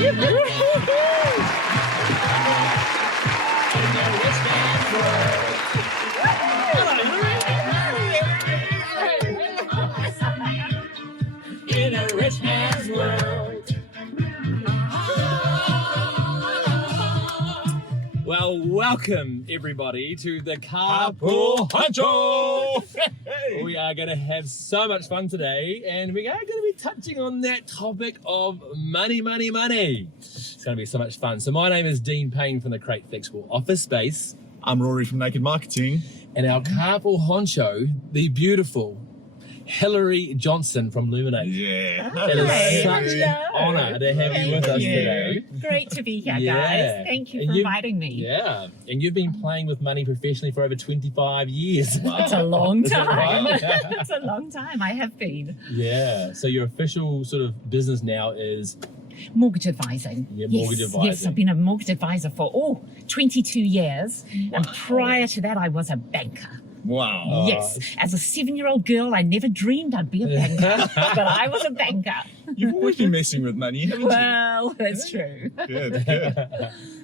In a rich man's world. Well, welcome everybody to the Carpool Honcho. We are going to have so much fun today, and we are going to be touching on that topic of money. It's going to be so much fun. So my name is Dean Payne from the Crate Flexible Office Space. I'm Rory from Naked Marketing. And our Carpool Honcho, the beautiful Hilary Johnson from Luminate. Yeah. It is such an honour to have you with us today. Great to be here, guys. Thank you for inviting me. Yeah, and you've been playing with money professionally for over 25 years. It's a long Is that time. right? It's a long time. I have been. Yeah, so your official sort of business now is mortgage advising. Yeah, mortgage advising. Yes, I've been a mortgage advisor for 22 years. Wow. And prior to that, I was a banker. Wow. Yes. As a 7-year-old girl, I never dreamed I'd be a banker, but I was a banker. You've always been messing with money, haven't you? Well, that's true. Good.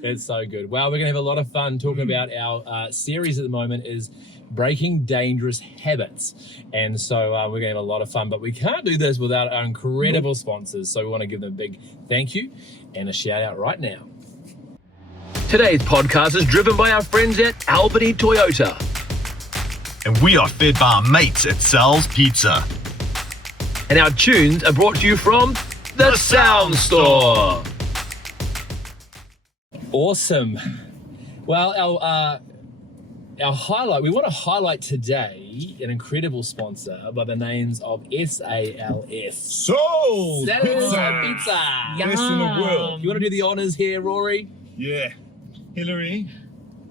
It's so good. Well, we're going to have a lot of fun talking about our series at the moment is Breaking Dangerous Habits. And so we're going to have a lot of fun, but we can't do this without our incredible sponsors. So we want to give them a big thank you and a shout out right now. Today's podcast is driven by our friends at Albany Toyota. And we are fed by our mates at Sal's Pizza. And our tunes are brought to you from The Sound Store. Awesome. Well, our highlight, we want to highlight today an incredible sponsor by the names of SALS. Sal's Pizza. Best in the world. You want to do the honors here, Rory? Yeah. Hilary,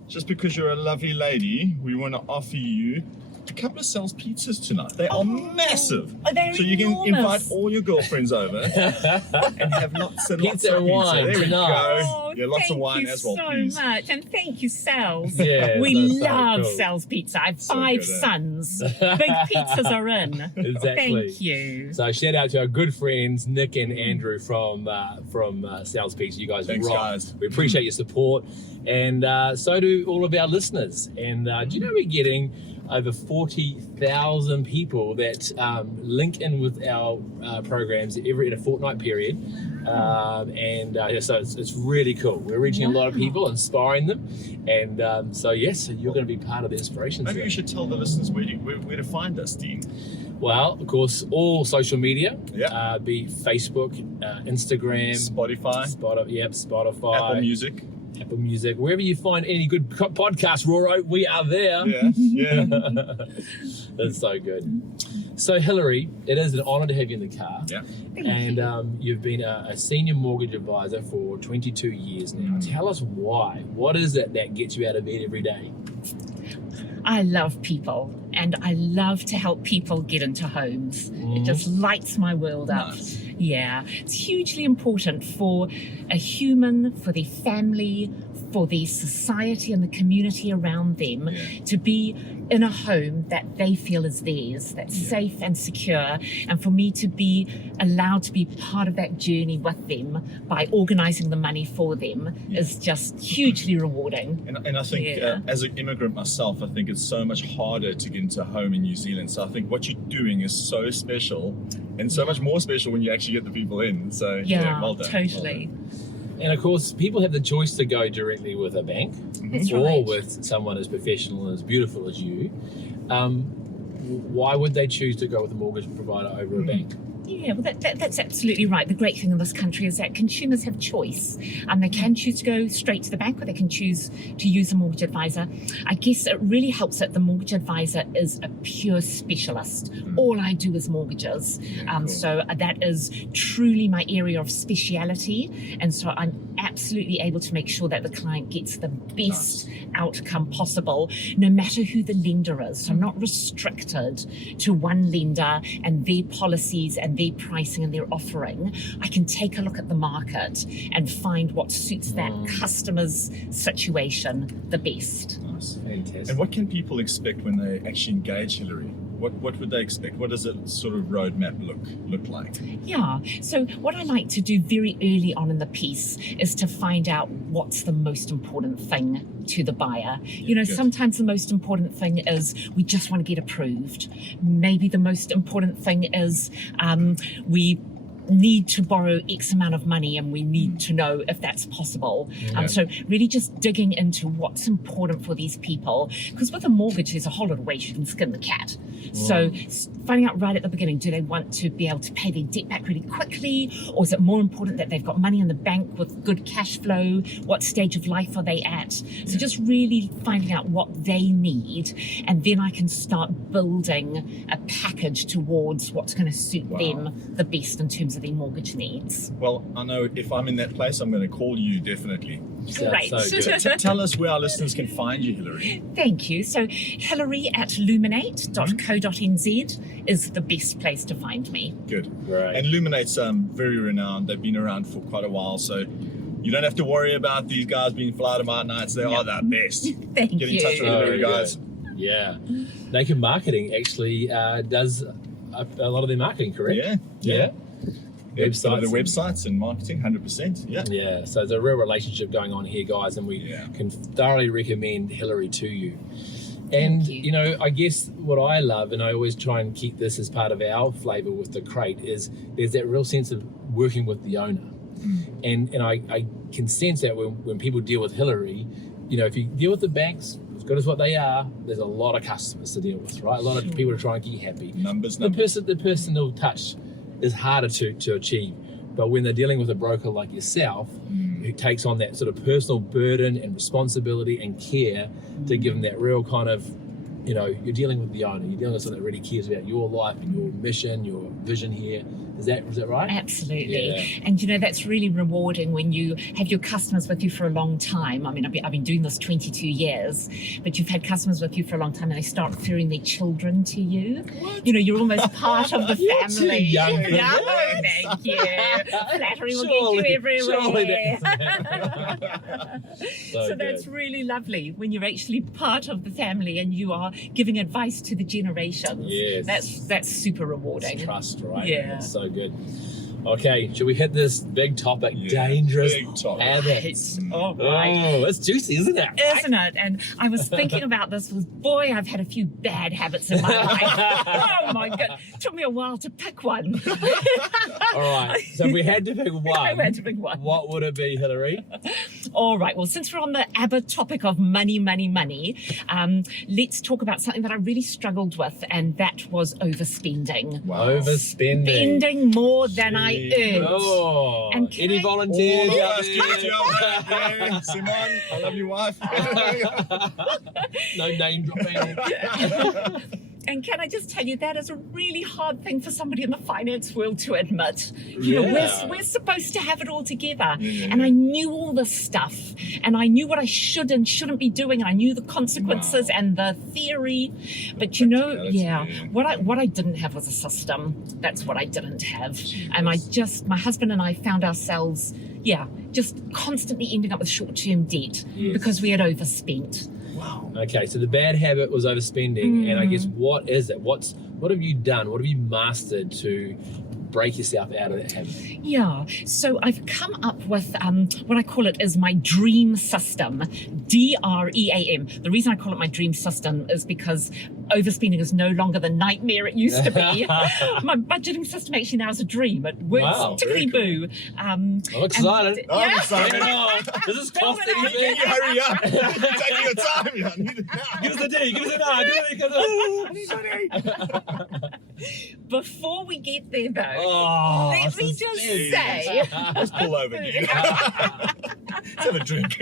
just because you're a lovely lady, we want to offer you a couple of Sal's pizzas tonight. They are massive. They're so you can enormous. invite all your girlfriends over and have lots and lots Pizza of and wine pizza. There we thank go. Yeah, lots of wine as well, Thank you please. so much, and thank you, Sal's. Yeah, we that's so love cool. Sal's Pizza. I have So 5 good, eh? sons. Big pizzas are in. Exactly. Thank you. So shout out to our good friends Nick and Andrew from Sal's Pizza. You guys Thanks, rock. guys. We appreciate your support, and so do all of our listeners. And do you know we're getting over 40,000 people that link in with our programs in a fortnight period, so it's really cool. We're reaching a lot of people, inspiring them, and so you're going to be part of the inspiration. Maybe today. you should tell the listeners where to find us, Dean. Well, of course, all social media, Yeah. be Facebook, Instagram, Spotify, Spotify, Apple Music. Apple Music, wherever you find any good podcasts, Roro, we are there. Yeah. That's so good. So, Hilary, it is an honour to have you in the car. Yeah. And you've been a senior mortgage advisor for 22 years now. Tell us why. What is it that gets you out of bed every day? I love people, and I love to help people get into homes. It just lights my world up. Nice. Yeah, it's hugely important for a human, for their family, for their society and the community around them to be in a home that they feel is theirs, that's safe and secure, and for me to be allowed to be part of that journey with them by organising the money for them is just hugely rewarding. And I think as an immigrant myself, I think it's so much harder to get into a home in New Zealand. So I think what you're doing is so special, and so much more special when you actually get the people in. So well done. Totally. Well done. And of course, people have the choice to go directly with a bank That's or right. with someone as professional and as beautiful as you. Why would they choose to go with a mortgage provider over a bank? Yeah, well, that's absolutely right. The great thing in this country is that consumers have choice. They can choose to go straight to the bank, or they can choose to use a mortgage advisor. I guess it really helps that the mortgage advisor is a pure specialist. All I do is mortgages. Cool. So that is truly my area of speciality. And so I'm absolutely able to make sure that the client gets the best outcome possible, no matter who the lender is. So I'm not restricted to one lender and their policies and their pricing and their offering. I can take a look at the market and find what suits that customer's situation the best. Nice. Fantastic. And what can people expect when they actually engage Hilary? what would they expect? What does it sort of roadmap look like? Yeah. So what I like to do very early on in the piece is to find out what's the most important thing to the buyer. Good. Sometimes the most important thing is we just want to get approved. Maybe the most important thing is we need to borrow X amount of money and we need to know if that's possible. So really just digging into what's important for these people, because with a mortgage there's a whole lot of ways you can skin the cat. So finding out right at the beginning, do they want to be able to pay their debt back really quickly, or is it more important that they've got money in the bank with good cash flow? What stage of life are they at? So just really finding out what they need, and then I can start building a package towards what's going to suit them the best in terms of their mortgage needs. Well, I know if I'm in that place, I'm going to call you definitely. Great. So Tell us where our listeners can find you, Hilary. Thank you. So Hilary at luminate.co.nz is the best place to find me. Good. Right. And Luminate's very renowned. They've been around for quite a while, so you don't have to worry about these guys being fly tomorrow nights. They are the best. Thank Get in you. touch with Hilary, guys. Yeah. Naked Marketing actually does a lot of their marketing, correct? Yeah. Some of the and- websites and marketing, 100%. Yeah. Yeah, so there's a real relationship going on here, guys, and we can thoroughly recommend Hilary to you. And, Thank you. I guess what I love, and I always try and keep this as part of our flavour with the crate, is there's that real sense of working with the owner. And I can sense that when people deal with Hilary, if you deal with the banks, as good as what they are, there's a lot of customers to deal with, right? A lot of people to try and keep happy. Numbers. The personal touch is harder to achieve. But when they're dealing with a broker like yourself, who takes on that sort of personal burden and responsibility and care to give them that real kind of, you're dealing with the owner, you're dealing with someone that really cares about your life and your mission, your vision here. Is that right? Absolutely. Yeah. And that's really rewarding when you have your customers with you for a long time. I mean, I've been doing this 22 years, but you've had customers with you for a long time and they start referring their children to you. What? You're almost part of the You're family. too young for No, that. thank you. Flattery will Surely get you everywhere. that doesn't happen. So that's really lovely when you're actually part of the family and you are giving advice to the generations. Yes. That's super rewarding. It's trust, right? Yeah. That's so good. Okay, should we hit this big topic? Yeah, Dangerous big topic. habits. Oh, right. Oh, it's juicy, isn't it? Isn't it? And I was thinking about this was, boy, I've had a few bad habits in my life. Oh my God. It took me a while to pick one. All right. So if we had to pick one, We had to pick one. what would it be, Hilary? All right. Well, since we're on the ABBA topic of money, let's talk about something that I really struggled with, and that was overspending. Wow. Overspending. Spending more than I earned. Oh, And can any I- volunteers All of out us, give it to you, there? yeah. Simon, I love your wife. No name dropping. And can I just tell you, that is a really hard thing for somebody in the finance world to admit. Yeah. We're supposed to have it all together. Yeah. And I knew all this stuff, and I knew what I should and shouldn't be doing, and I knew the consequences and the theory. But Practicality, what I didn't have was a system. That's what I didn't have. And my husband and I found ourselves, just constantly ending up with short-term debt because we had overspent. Wow. Okay, so the bad habit was overspending, and I guess what is it? What have you done? What have you mastered to break yourself out of that habit? Yeah, so I've come up with what I call it is my dream system, DREAM. The reason I call it my dream system is because overspending is no longer the nightmare it used to be. My budgeting system actually now is a dream. It works Wow, tickety boo. I'm excited. Oh, I'm excited. Bring it on. This is costing Build it me. up. Can you hurry up? Take your time. I need it now. Give us a D. Give us a nine. Give us a Before we get there though, Oh, let me just suspense. say, Let's pull over again. Let's have a drink.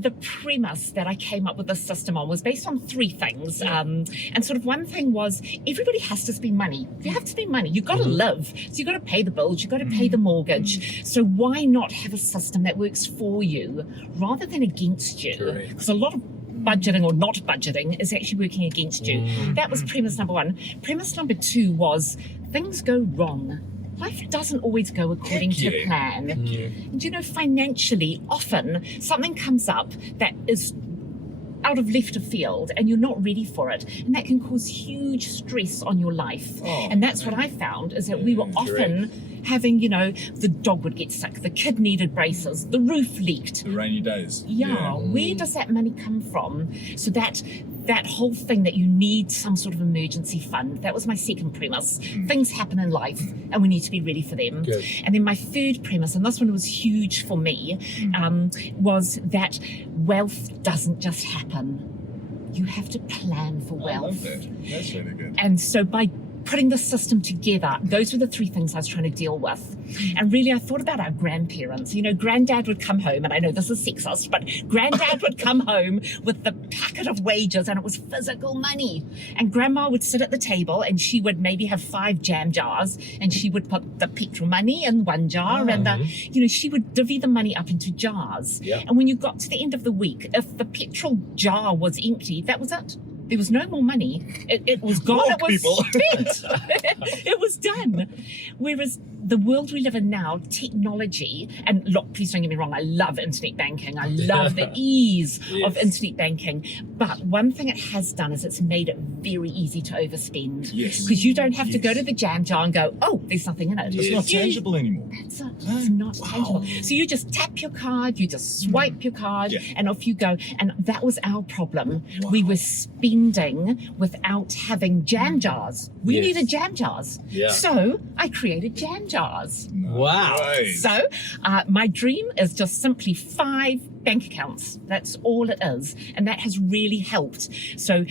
the premise that I came up with this system on was based on three things. And sort of one thing was everybody has to spend money. You have to spend money. You've got to live. So you've got to pay the bills. You've got to pay the mortgage. So why not have a system that works for you rather than against you? Correct. Because a lot of budgeting or not budgeting is actually working against you. That was premise number one. Premise number two was things go wrong. Life doesn't always go according to plan. And financially, often something comes up that is out of left of field and you're not ready for it, and that can cause huge stress on your life. And that's what I found, is that we were often having, you know, the dog would get sick, the kid needed braces, the roof leaked. The rainy days. Yeah. Where does that money come from? So that whole thing that you need some sort of emergency fund, that was my second premise. Things happen in life and we need to be ready for them. Good. And then my third premise, and this one was huge for me, was that wealth doesn't just happen. You have to plan for I wealth. love that. That's really good. And so by putting the system together, those were the three things I was trying to deal with. And really, I thought about our grandparents. You know, granddad would come home, and I know this is sexist, but granddad would come home with the packet of wages, and it was physical money. And grandma would sit at the table, and she would maybe have 5 jam jars, and she would put the petrol money in one jar, and she would divvy the money up into jars. Yeah. And when you got to the end of the week, if the petrol jar was empty, that was it. There was no more money. It was gone. Walk, it was people. spent. It was done. Whereas the world we live in now, technology, and look, please don't get me wrong, I love internet banking. I love the ease of internet banking. But one thing it has done is it's made it very easy to overspend. Yes. Because you don't have to go to the jam jar and go, oh, there's nothing in it. It's not tangible anymore. That's it. It's not tangible. So you just tap your card, you just swipe your card, and off you go. And that was our problem. We were spending without having jam jars. We needed jam jars. So I created jam jars. Wow. Nice. So my dream is just simply 5 bank accounts. That's all it is. And that has really helped. So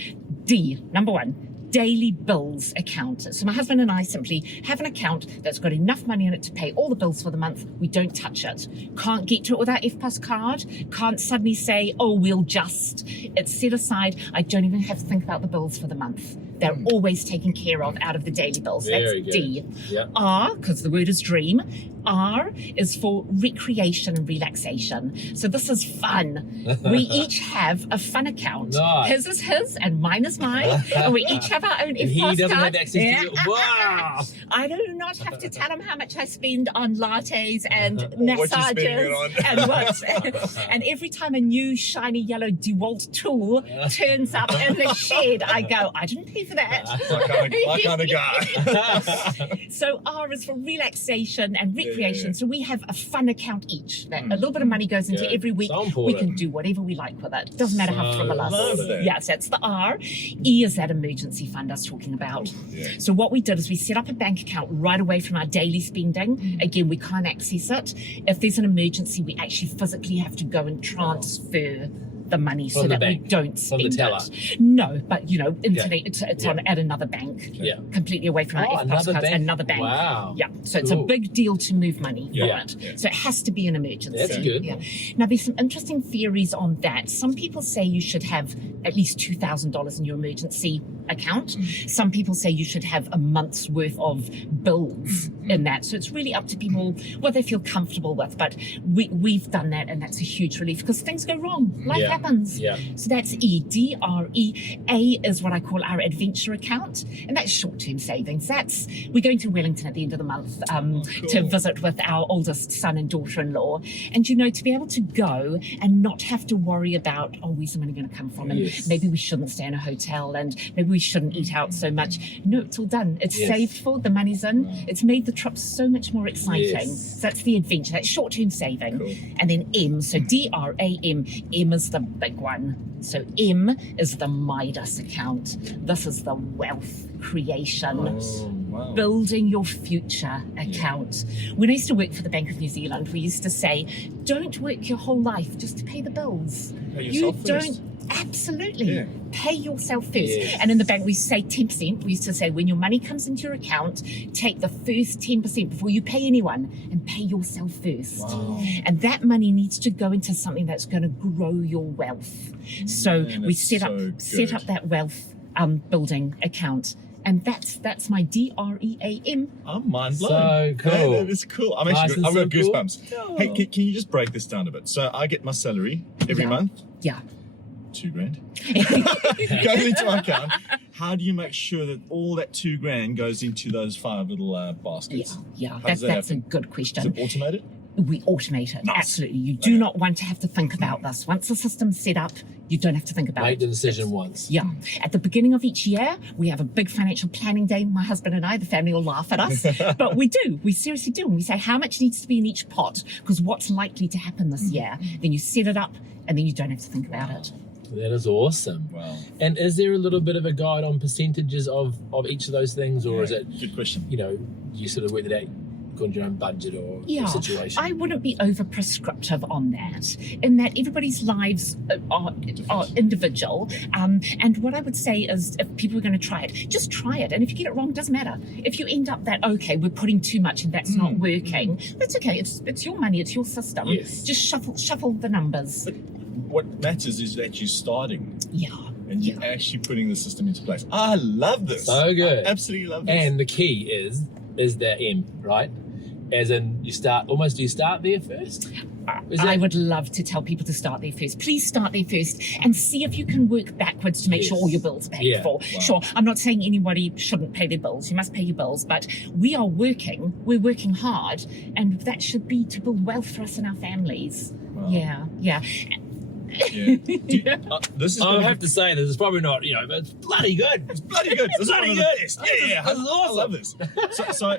D, number 1. Daily bills account. So my husband and I simply have an account that's got enough money in it to pay all the bills for the month. We don't touch it. Can't get to it with our FPAS card. Can't suddenly say, oh, we'll just. It's set aside. I don't even have to think about the bills for the month. They're always taken care of out of the daily bills. Very That's D. Yeah. R, because the word is dream. R is for recreation and relaxation. So this is fun. We each have a fun account. Nice. His is his and mine is mine. And we each have our own And he FPAS doesn't card. have access to it. Wow. I do not have to tell him how much I spend on lattes and What you're spending massages it on. and what. And every time a new shiny yellow DeWalt tool turns up in the shed, I go, I didn't pay for that. My kind of guy. So R is for relaxation and recreation. So we have a fun account each. That a little bit of money goes into every week. So We important. can do whatever we like with it. Doesn't matter how frivolous. love that. Yes, that's the R. E is that emergency fund I was talking about. So what we did is we set up a bank account right away from our daily spending. Again, we can't access it. If there's an emergency, we actually physically have to go and transfer the money so From the that we bank. don't From the spend teller. it. No, but you know, internet, it's on at another bank. Yeah. Completely away from our FPAS another cards. bank. Another bank. Wow. Yeah. So it's a Cool. big deal to move money from Yeah. it. Yeah. So it has to be an emergency. That's good. Yeah. Now there's some interesting theories on that. Some people say you should have at least $2,000 in your emergency account. Some people say you should have a month's worth of bills in that. So it's really up to people what they feel comfortable with. But we've done that, and that's a huge relief because things go wrong. Life happens. Yeah. So that's E, D-R-E. A is what I call our adventure account, and that's short-term savings. We're going to Wellington at the end of the month to visit with our oldest son and daughter-in-law. And, you know, to be able to go and not have to worry about, oh, where's the money going to come from? And maybe we shouldn't stay in a hotel, and maybe we shouldn't eat out so much. No, it's all done. It's saved for, the money's in. It's made the trip so much more exciting. So that's the adventure, that's short-term saving. Cool. And then M, so D-R-A-M. M is the big one. So M is the Midas account. This is the wealth creation, Wow. building your future account. When I used to work for the Bank of New Zealand, we used to say, don't work your whole life just to pay the bills. Pay You yourself don't, first. absolutely. Yeah. Pay yourself first. Yes. And in the bank, we say 10%. We used to say, when your money comes into your account, take the first 10% before you pay anyone and pay yourself first. Wow. And that money needs to go into something that's going to grow your wealth. So Man, we that's set so up that wealth building account. And that's my DREAM. I'm mind blown. So cool. Man, that is cool. I'm Nice actually, and I've got simple. goosebumps. Hey, can you just break this down a bit? So I get my salary every Yeah. month, Yeah. $2,000 goes into my account. How do you make sure that all that $2,000 goes into those 5 little baskets? Yeah. How does that That's a happen? good Is question. it automated? We automate it. Nice. Absolutely. You do not want to have to think about this. Once the system's set up, you don't have to think about Make it. the decision once. Yeah. At the beginning of each year, we have a big financial planning day. My husband and I, the family will laugh at us, but we do. We seriously do. And we say how much needs to be in each pot, because what's likely to happen this year. Then you set it up, and then you don't have to think about it. That is awesome. Wow. And is there a little bit of a guide on percentages of each of those things, or is it, Good question. you know, you sort of work it out according to your own budget or Yeah, situation? I wouldn't be over prescriptive on that, in that everybody's lives are individual. And what I would say is, if people are going to try it, just try it. And if you get it wrong, it doesn't matter. If you end up that, okay, we're putting too much and that's not working, that's okay. It's your money, it's your system. Yes. Just shuffle the numbers. But what matters is that you're starting Yeah. and you're actually putting the system into place. I love this. So good. I absolutely love this. And the key is that M, right? As in, do you start there first? I would love to tell people to start there first. Please start there first and see if you can work backwards to make sure all your bills are paid for. Wow. Sure, I'm not saying anybody shouldn't pay their bills. You must pay your bills, but we're working hard, and that should be to build wealth for us and our families. Wow. Yeah. Yeah. This is I gonna have to say this is probably not, you know, but it's bloody good. It's bloody good. This is bloody one of the good. best. This is I love this. So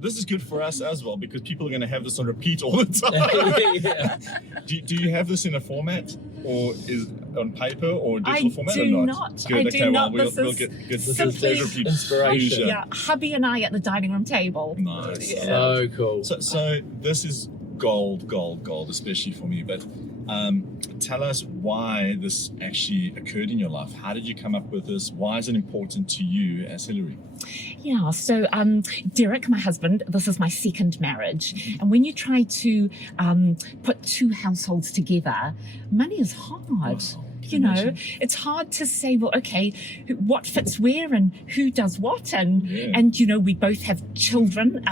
this is good for us as well, because people are going to have this on repeat all the time. Yeah. Do you have this in a format, or is on paper or digital I format, do or not? not. Good. I Okay, do not. Well, This we'll is get this simply is inspiration. Yeah, hubby and I at the dining room table. Nice. Yeah. So cool. So this is gold, especially for me. But tell us why this actually occurred in your life. How did you come up with this? Why is it important to you as Hillary? Yeah, so Derek, my husband, this is my second marriage. And when you try to put two households together, money is hard. Wow. You know, it's hard to say, well, okay, what fits where and who does what. And, you know, we both have children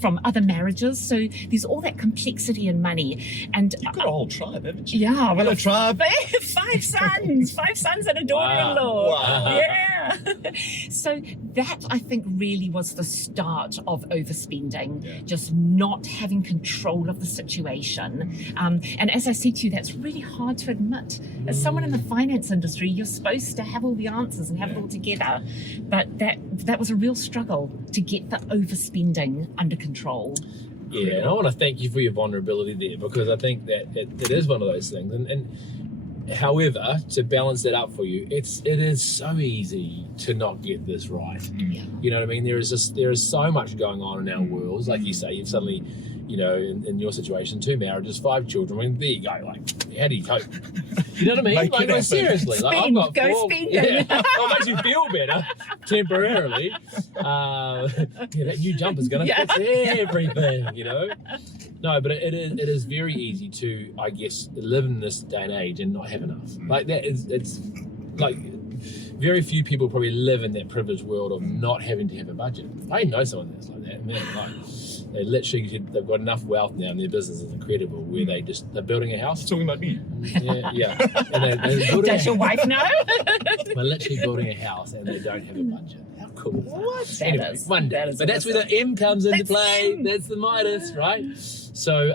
from other marriages. So there's all that complexity in money. And You've got a whole tribe, haven't you? yeah, Hello, tribe. 5 sons and a daughter-in-law. Wow. Yeah. So that, I think, really was the start of overspending, just not having control of the situation. And as I said to you, that's really hard to admit. As someone in the finance industry, you're supposed to have all the answers and have it all together. But that was a real struggle to get the overspending under control. Yeah, and I want to thank you for your vulnerability there, because I think that it is one of those things. And however, to balance that up for you, it is so easy to not get this right. Yeah. You know what I mean? There is so much going on in our worlds. Like you say, you've suddenly, you know, in your situation, 2 marriages, 5 children. I mean, there you go. Like, how do you cope? You know what I mean? Make it Like, happen. seriously. Like, I've Spend, got go 4. spend Yeah, it. it makes you feel better temporarily. Yeah, that new jumper's going to fix everything, you know? No, but it is very easy to, I guess, live in this day and age and not have enough. Like that is, it's like very few people probably live in that privileged world of not having to have a budget. I know someone that's like that, man. Like they've got enough wealth now, and their business is incredible. Where they're building a house. Talking about me. Yeah. And they're building Does your wife know? They're literally building a house, and they don't have a budget. How cool is that? What? Anyway, one day. But that's where the M comes into play. That's the Midas, right? So,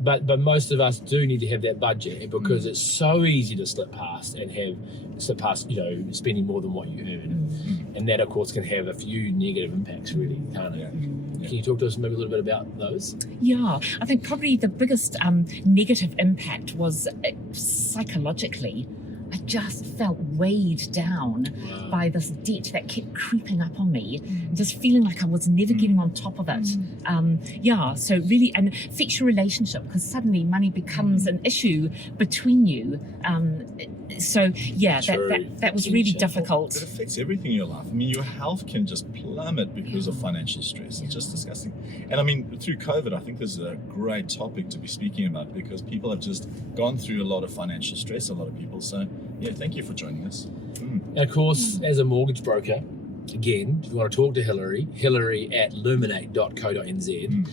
but most of us do need to have that budget, because it's so easy to slip past, you know, spending more than what you earn. And that, of course, can have a few negative impacts, really, can't it? Can you talk to us maybe a little bit about those? Yeah, I think probably the biggest negative impact was psychologically. I just felt weighed down by this debt that kept creeping up on me, just feeling like I was never getting on top of it. So really, and affects your relationship, because suddenly money becomes an issue between you. That was really difficult. It affects everything in your life. I mean, your health can just plummet because of financial stress. It's just disgusting. And I mean, through COVID, I think this is a great topic to be speaking about, because people have just gone through a lot of financial stress, a lot of people. So yeah, thank you for joining us. And of course, as a mortgage broker, again, if you want to talk to Hillary at luminate.co.nz,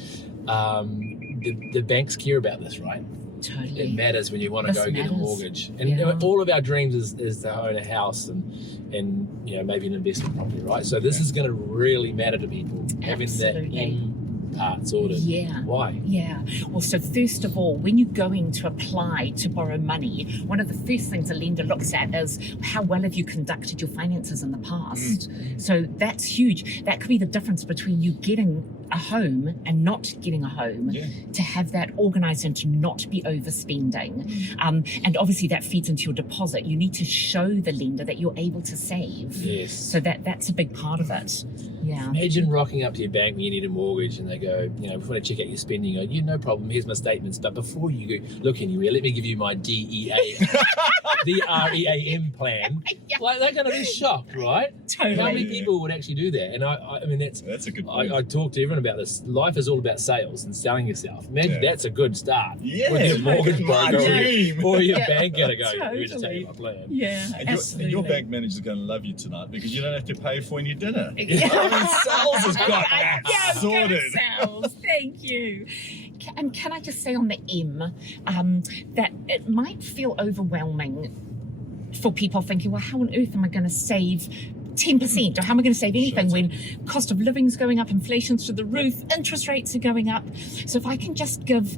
the banks care about this, right? Totally. It matters when you want to This go get a matters. mortgage. And all of our dreams is to own a house and you know, maybe an investment property, right? So this is going to really matter to people, having that Absolutely. part sorted. Yeah. Why? Yeah. Well, so first of all, when you're going to apply to borrow money, one of the first things a lender looks at is how well have you conducted your finances in the past. So that's huge. That could be the difference between you getting a home and not getting a home, to have that organised and to not be overspending. And obviously that feeds into your deposit. You need to show the lender that you're able to save. Yes. So that's a big part of it. Yeah. Imagine rocking up to your bank when you need a mortgage and they go, you know, before they check out your spending, you go, yeah, no problem, here's my statements. But before you go, look anywhere, let me give you my DREAM plan. Like, they're going to be shocked, right? Totally. How many people would actually do that? And I mean, that's a good point. I talk to everyone about this. Life is all about sales and selling yourself. Imagine that's a good start. Yeah, With your mortgage my broker dream. or your banker to go, Totally. we're just taking my plan. Yeah, And your bank manager's going to love you tonight because you don't have to pay for any dinner. Yeah. I mean, sales has got that sorted. Sales, thank you. And can I just say on the M, that it might feel overwhelming for people thinking, well, how on earth am I going to save 10%, or how am I going to save anything when cost of living's going up, inflation's through the roof, interest rates are going up? So if I can just give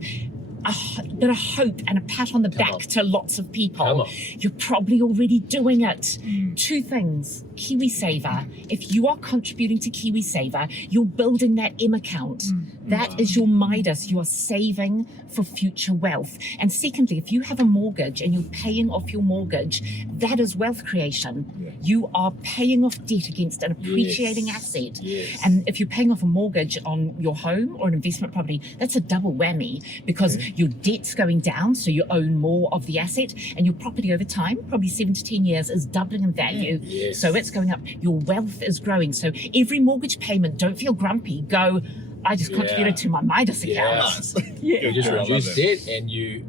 a bit of hope and a pat on the back to lots of people, you're probably already doing it. Two things. Kiwisaver. If you are contributing to Kiwisaver, you're building that M account. That is your Midas. You are saving for future wealth. And secondly, if you have a mortgage and you're paying off your mortgage, that is wealth creation. You are paying off debt against an appreciating asset. And if you're paying off a mortgage on your home or an investment property, that's a double whammy, because your debt's going down, so you own more of the asset, and your property over time, probably 7 to 10 years, is doubling in value. So it's going up. Your wealth is growing. So every mortgage payment, don't feel grumpy. Go, I just contributed to my Midas account. You just reduced debt and you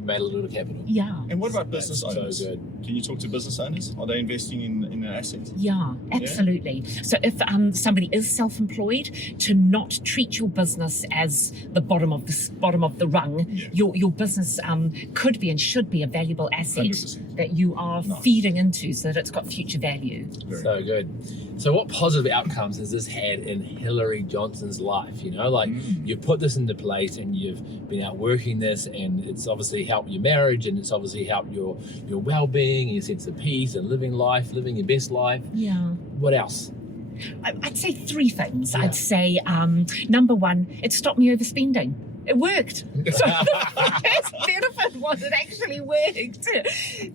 made a little capital. And what about business owners? So good. Can you talk to business owners? Are they investing in an asset? Yeah, absolutely. So if somebody is self-employed, to not treat your business as the bottom of the rung. Your business could be and should be a valuable asset 100%. that you are feeding into, so that it's got future value. So good. So what positive outcomes has this had in Hillary Johnson's life? You know, like you've put this into place and you've been out working this, and it's obviously helped your marriage, and it's obviously helped your well-being and your sense of peace and living your best life. Yeah. What else? I'd say 3 things. I'd say, number 1, it stopped me overspending. It worked. So the first benefit was it actually worked.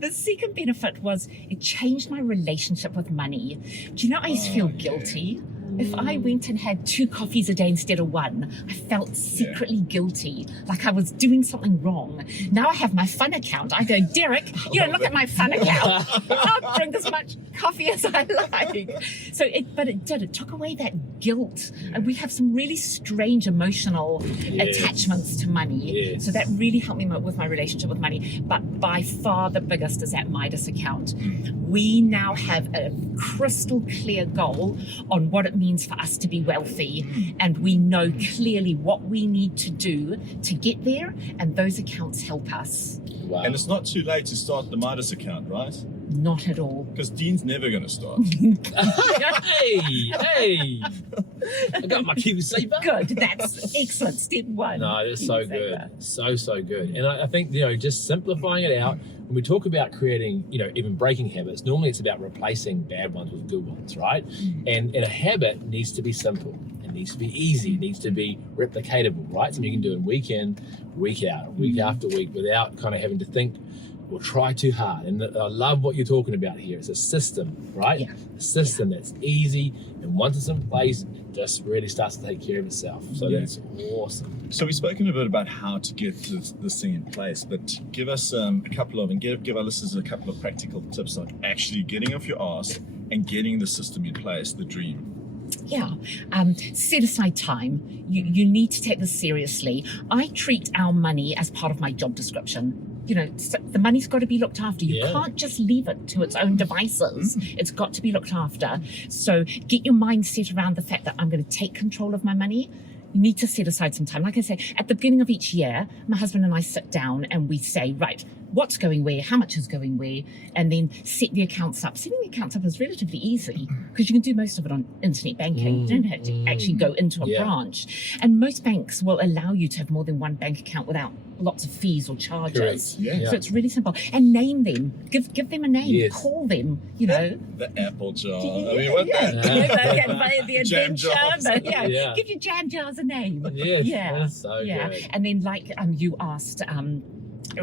The second benefit was it changed my relationship with money. Do you know, I used to feel guilty. If I went and had 2 coffees a day instead of 1, I felt secretly guilty, like I was doing something wrong. Now I have my fun account. I go, Derek, look at my fun account. I'll drink as much coffee as I like. So it took away that guilt. And we have some really strange emotional attachments to money. So that really helped me with my relationship with money. But by far the biggest is that Midas account. We now have a crystal clear goal on what it means for us to be wealthy, and we know clearly what we need to do to get there, and those accounts help us. Wow. And it's not too late to start the Midas account, right? Not at all. Because Dean's never going to start. Hey! I got my Kiwisaver. Good, that's excellent. Step 1. No, that's so good. So good. And I think, just simplifying it out, when we talk about creating, even breaking habits, normally it's about replacing bad ones with good ones, right? And a habit needs to be simple. It needs to be easy. It needs to be replicatable, right? Something you can do in week in, week out, week after week, without kind of having to think or try too hard. And I love what you're talking about here. It's a system, right? A system that's easy, and once it's in place, it just really starts to take care of itself. So that's awesome. So we've spoken a bit about how to get this thing in place, but give us give our listeners a couple of practical tips on actually getting off your ass and getting the system in place, the dream. Set aside time. You need to take this seriously. I treat our money as part of my job description. The money's got to be looked after. You can't just leave it to its own devices. It's got to be looked after. So get your mind set around the fact that I'm going to take control of my money. You need to set aside some time. Like I say, at the beginning of each year, my husband and I sit down and we say, right, what's going where, how much is going where, and then set the accounts up. Setting the accounts up is relatively easy because you can do most of it on internet banking. You don't have to actually go into a branch. And most banks will allow you to have more than one bank account without lots of fees or charges. Yeah. So it's really simple. And name them. Give them a name. Yes. Call them, you know. The apple jar. I mean, what the? The Jam adventure. jars. But Yeah. Give your jam jars a name. Yes, Yeah. that's so good. And then like you asked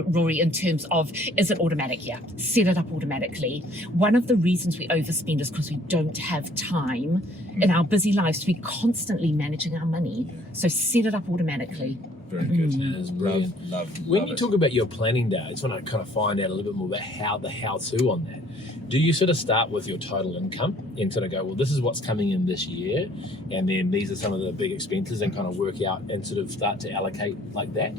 Rory, in terms of, is it automatic? Yeah, set it up automatically. One of the reasons we overspend is because we don't have time in our busy lives to be constantly managing our money. So set it up automatically. Very good. That is brilliant. Love When you it. talk about your planning day, I just want to kind of find out a little bit more about the how-to on that. Do you sort of start with your total income and sort of go, well, this is what's coming in this year, and then these are some of the big expenses, and kind of work out and sort of start to allocate like that?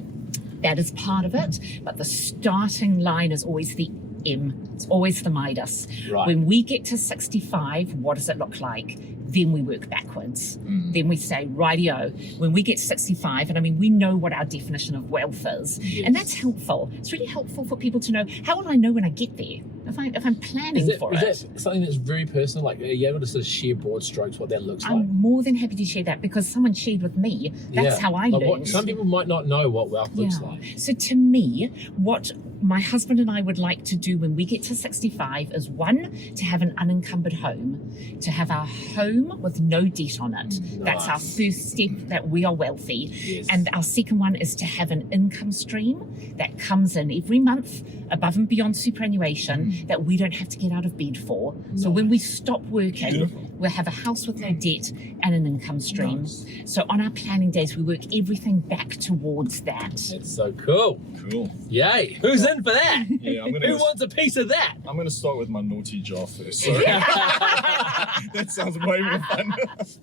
That is part of it, but the starting line is always the M. It's always the Midas. Right. When we get to 65, what does it look like? Then we work backwards. Then we say, rightio, when we get to 65, and I mean, we know what our definition of wealth is, and that's helpful. It's really helpful for people to know, how will I know when I get there? If I'm planning for it. Is that something that's very personal? Like, are you able to sort of share broad strokes what that looks like? I'm more than happy to share that because someone shared with me. That's how I learned. Some people might not know what wealth looks like. So to me, what my husband and I would like to do when we get to 65 is, one, to have an unencumbered home, to have our home with no debt on it. That's our first step, that we are wealthy. Yes. And our second one is to have an income stream that comes in every month above and beyond superannuation that we don't have to get out of bed for. So when we stop working, we'll have a house with no debt and an income stream. So on our planning days, we work everything back towards that. That's so cool. Cool. Yay. Who's in for that? Yeah, I'm gonna Who go- wants a piece of that? I'm going to start with my naughty jar first. Sorry. That sounds way more fun.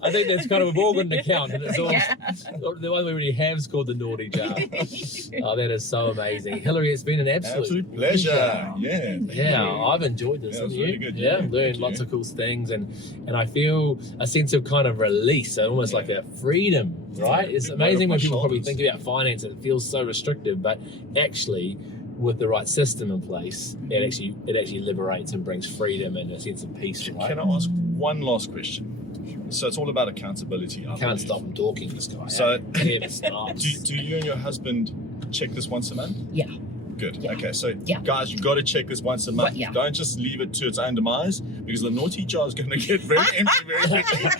I think that's kind of, we've all got an account, and it's all the one we already have is called the naughty jar. Oh, that is so amazing. Hillary, it's been an absolute pleasure. Yeah. Yeah, I've enjoyed this. Yeah, it was haven't you? really good. Yeah, Yeah, learned thank lots you. of cool things, and I feel a sense of kind of release, so almost like a freedom, right? It's Big amazing weight when off my people probably shoulders. think about finance and it feels so restrictive, but actually, with the right system in place, it actually liberates and brings freedom and a sense of peace. Right? Can I ask one last question? So it's all about accountability. I Can't believe. stop him talking, this guy. So- Never stops. Do you and your husband check this once a month? Yeah. Good. Yeah. Okay, so Yeah. guys, you've got to check this once a month. Yeah. Don't just leave it to its own demise, because the naughty jar is going to get very empty very quickly.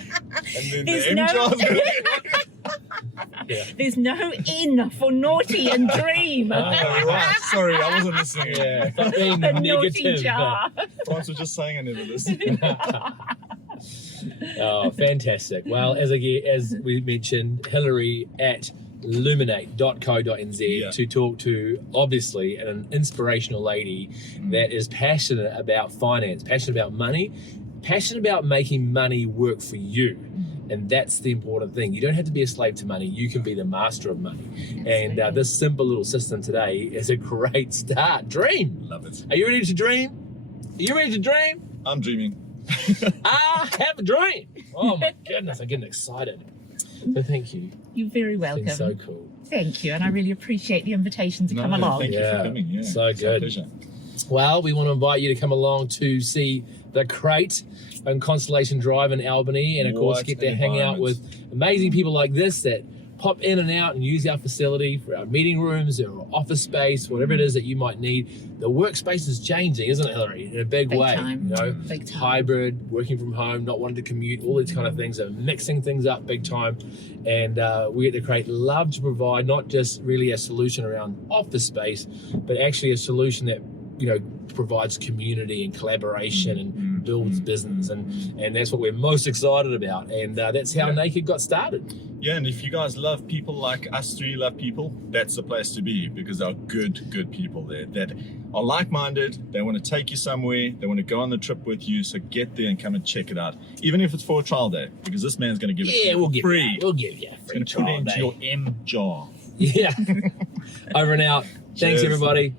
And then There's the M no- jar is going to get... Yeah. There's no N for naughty and dream. Oh, right. Sorry, I wasn't listening. Yeah, stop being The naughty negative. jar. France was just saying I never listened. Oh, fantastic. Well, as we mentioned, Hillary at luminate.co.nz to talk to, obviously, an inspirational lady that is passionate about finance, passionate about money, passionate about making money work for you. And that's the important thing. You don't have to be a slave to money. You can be the master of money. And this simple little system today is a great start. Dream. Love it. Are you ready to dream? Are you ready to dream? I'm dreaming. Have a dream. Oh my goodness, I'm getting excited. So thank you. You're very It's welcome. been so cool. Thank you, and I really appreciate the invitation to come along. Thank you for coming. Yeah, so it's a good. pleasure. Well, we want to invite you to come along to see the Crate and Constellation Drive in Albany, and of course What get to an hang out environment. with amazing people like this that pop in and out and use our facility for our meeting rooms or office space, whatever it is that you might need. The workspace is changing, isn't it, Hillary? In a big way. time. You know, Big time. hybrid, working from home, not wanting to commute, all these kind of things are mixing things up big time. And we at the Crate love to provide not just really a solution around office space, but actually a solution that, you know, provides community and collaboration and builds business, and that's what we're most excited about, and that's how Naked got started. Yeah, and if you guys love people like us three love people, that's the place to be, because there are good people there that are like-minded. They want to take you somewhere. They want to go on the trip with you. So get there and come and check it out, even if it's for a trial day, because this man's going to give it to you We'll give free. we'll give you a He's free going to put it trial into day. your M jar. Yeah. Over and out. Thanks, Cheers. everybody.